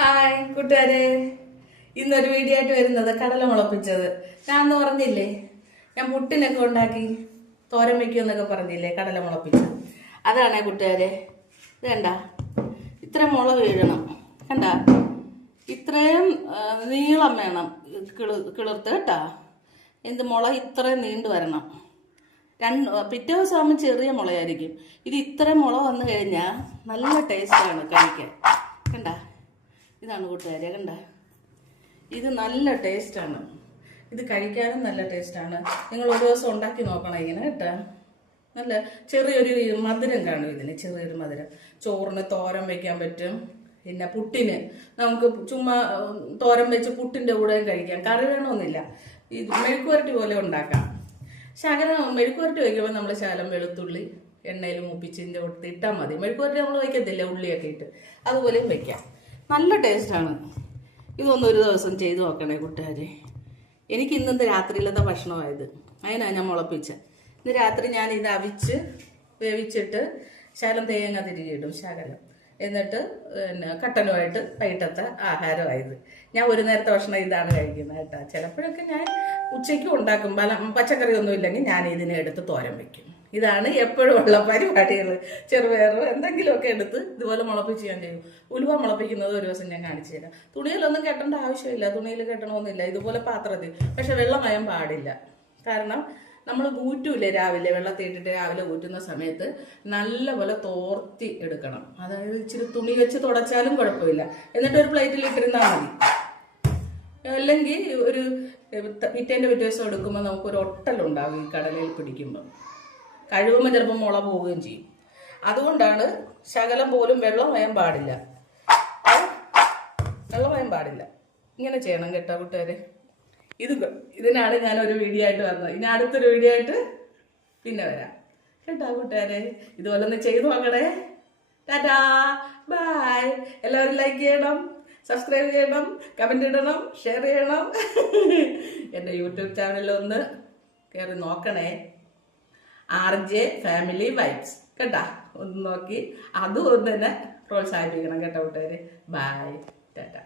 Hi കൂട്ടുകാരെ, ഇന്നൊരു video ആയിട്ട് വരുന്നത് കടല മുളപ്പിച്ചത്. ഞാൻ അന്ന് പറഞ്ഞില്ലേ, ഞാൻ പുട്ടിനൊക്കെ ഉണ്ടാക്കി തോരൻ വയ്ക്കുമെന്നൊക്കെ പറഞ്ഞില്ലേ, കടല മുളപ്പിച്ചത്. അതാണേ കൂട്ടുകാരെ. ഇത് കണ്ട, ഇത്ര മുള വീഴണം. കണ്ട, ഇത്രയും നീളം വേണം കിളിർത്ത് കേട്ടാ. എന്ത് മുള ഇത്രയും നീണ്ടു വരണം. പിറ്റേ ദിവസം ആകുമ്പോൾ ചെറിയ മുളയായിരിക്കും. ഇത് ഇത്രയും മുള വന്നു കഴിഞ്ഞാൽ നല്ല ടേസ്റ്റാണ് കഴിക്കാൻ. കണ്ട, ഇതാണ് കൂട്ടുകാരെ. കണ്ട, ഇത് നല്ല ടേസ്റ്റാണ്. ഇത് കഴിക്കാനും നല്ല ടേസ്റ്റാണ്. നിങ്ങൾ ഒരു ദിവസം ഉണ്ടാക്കി നോക്കണം ഇങ്ങനെ കേട്ടോ. നല്ല ചെറിയൊരു മധുരം കാണും ഇതിന്, ചെറിയൊരു മധുരം. ചോറിന് തോരൻ വയ്ക്കാൻ പറ്റും. പിന്നെ പുട്ടിന് നമുക്ക് ചുമ്മാ തോരൻ വെച്ച് പുട്ടിൻ്റെ കൂടെ കഴിക്കാം. കറി വേണമെന്നില്ല. ഇത് മെഴുക്കുവരട്ടി പോലെ ഉണ്ടാക്കാം. ശകലം മെഴുക്കുവരട്ടി വയ്ക്കുമ്പോൾ നമ്മൾ ശകലം വെളുത്തുള്ളി എണ്ണയിൽ മൂപ്പിച്ചിൻ്റെ കൊടുത്ത് ഇട്ടാൽ മതി. മെഴുക്കുവരട്ടി നമ്മൾ വയ്ക്കത്തില്ല, ഉള്ളിയൊക്കെ ഇട്ട്, അതുപോലെയും വയ്ക്കാം. നല്ല ടേസ്റ്റാണ്. ഇതൊന്നും ഒരു ദിവസം ചെയ്തു നോക്കണേ കൂട്ടുകാരെ. എനിക്ക് ഇന്നത്തെ രാത്രിയിലത്തെ ഭക്ഷണമായത്, അതിനാണ് ഞാൻ മുളപ്പിച്ചത്. ഇന്ന് രാത്രി ഞാൻ ഇത് അവിച്ച് വേവിച്ചിട്ട് ശകലം തേങ്ങ തിരികിടും, ശകലം. എന്നിട്ട് പിന്നെ കട്ടനുമായിട്ട് വൈകിട്ടത്തെ ആഹാരമായത്. ഞാൻ ഒരു നേരത്തെ ഭക്ഷണം ഇതാണ് കഴിക്കുന്നത് കേട്ടോ. ചിലപ്പോഴൊക്കെ ഞാൻ ഉച്ചയ്ക്കും ഉണ്ടാക്കും. പച്ചക്കറി ഒന്നും ഇല്ലെങ്കിൽ ഞാൻ ഇതിനെ എടുത്ത് തോരൻ വയ്ക്കും. ഇതാണ് എപ്പോഴും ഉള്ള പരിപാടികൾ. ചെറുപയറോ എന്തെങ്കിലുമൊക്കെ എടുത്ത് ഇതുപോലെ മുളപ്പിച്ച് ഞാൻ ചെയ്യും. ഉലുവ മുളപ്പിക്കുന്നത് ഒരു ദിവസം ഞാൻ കാണിച്ചു തരാം. തുണിയിലൊന്നും കെട്ടേണ്ട ആവശ്യമില്ല, തുണിയിൽ കെട്ടണമെന്നില്ല. ഇതുപോലെ പാത്രത്തിൽ, പക്ഷെ വെള്ളമയം പാടില്ല. കാരണം നമ്മൾ ഊറ്റൂലേ രാവിലെ, വെള്ളത്തിൽ ഇട്ടിട്ട് രാവിലെ ഊറ്റുന്ന സമയത്ത് നല്ലപോലെ തോർത്തി എടുക്കണം. അതായത് ഇച്ചിരി തുണി വെച്ച് തുടച്ചാലും കുഴപ്പമില്ല. എന്നിട്ട് ഒരു പ്ലേറ്റിൽ ഇട്ടിരുന്നാൽ മതി. അല്ലെങ്കിൽ ഒരു പിറ്റേൻ്റെ പിറ്റേ ദിവസം എടുക്കുമ്പോൾ നമുക്കൊരു ഒട്ടലുണ്ടാകും ഈ കടലയിൽ പിടിക്കുമ്പോൾ. കഴുകുമ്പോൾ ചിലപ്പോൾ മുള പോവുകയും ചെയ്യും. അതുകൊണ്ടാണ് ശകലം പോലും വെള്ളമയം പാടില്ല. വെള്ളമയം പാടില്ല. ഇങ്ങനെ ചെയ്യണം കേട്ടോ കൂട്ടുകാരെ. ഇതിനാണ് ഞാനൊരു വീഡിയോ ആയിട്ട് വന്നത്. ഇനി അടുത്തൊരു വീഡിയോ ആയിട്ട് പിന്നെ വരാം കേട്ടോ കൂട്ടുകാരെ. ഇതുപോലെ ഒന്ന് ചെയ്തു നോക്കണേ. ടാറ്റാ, ബൈ. എല്ലാവരും ലൈക്ക് ചെയ്യണം, സബ്സ്ക്രൈബ് ചെയ്യണം, കമന്റ് ഇടണം, ഷെയർ ചെയ്യണം. എൻ്റെ യൂട്യൂബ് ചാനലൊന്ന് കയറി നോക്കണേ. RJ ഫാമിലി വൈബ്സ് കേട്ടാ. ഒന്ന് നോക്കി അതും ഒന്ന് തന്നെ പ്രോത്സാഹിപ്പിക്കണം കേട്ടോ കൂട്ടുകാരെ. ബൈ, ടാറ്റ.